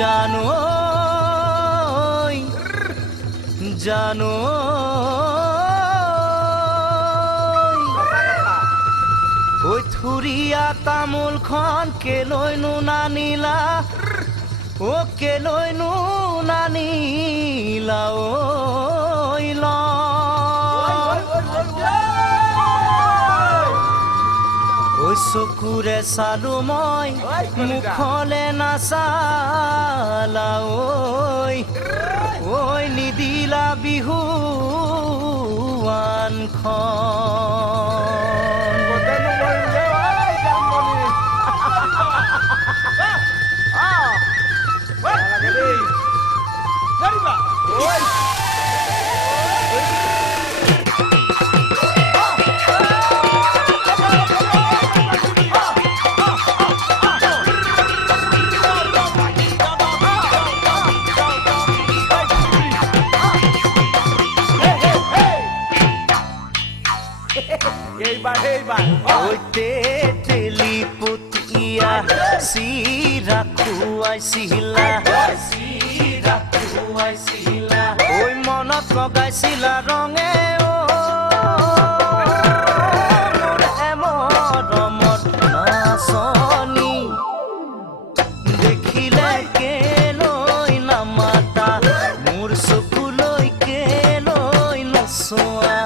জানো ওই থুৰিয়া তামোলখন কেলৈনো নানিলা ও কেলৈনো নানিলা ঐ চকুৰে চালো মই মুখলে নাচালা ঐ নিদিলা বিহুৱানখন ঐ তেলিপতীয়া চিৰা খুৱাইছিলা ঐ মনত লগাইছিলা ৰঙে মৰমত নাচনি দেখিলে কেলৈ নামাতা মোৰ চকুলৈ কেলৈ নচোৱা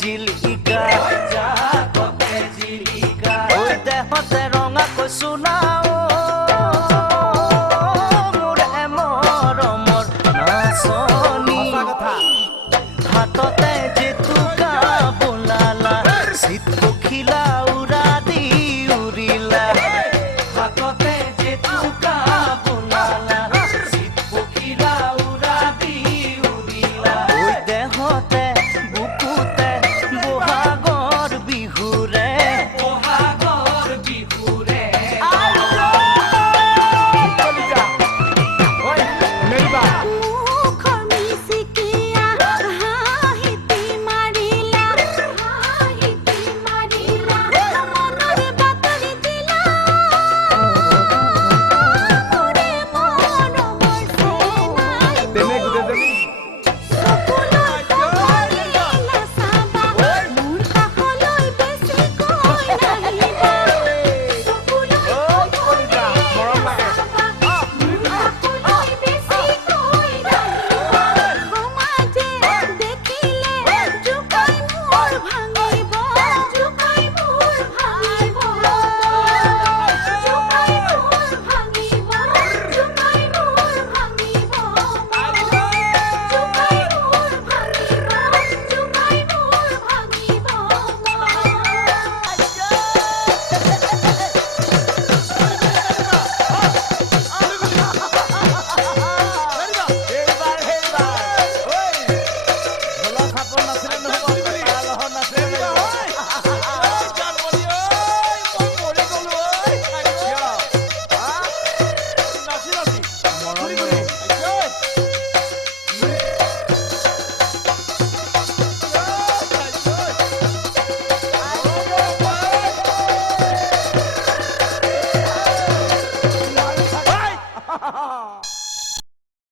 জিলিকা ঐ দেহতে ৰঙা কৈছোলা মোৰ মৰমৰ নাচনি হাততে জেতুকা বোলালা চিত পখিলা উৰা দি উৰিলা হাততে জেতুকা বোলালা চিত পখিলা উৰা দি উৰিলা ঐ দেহতে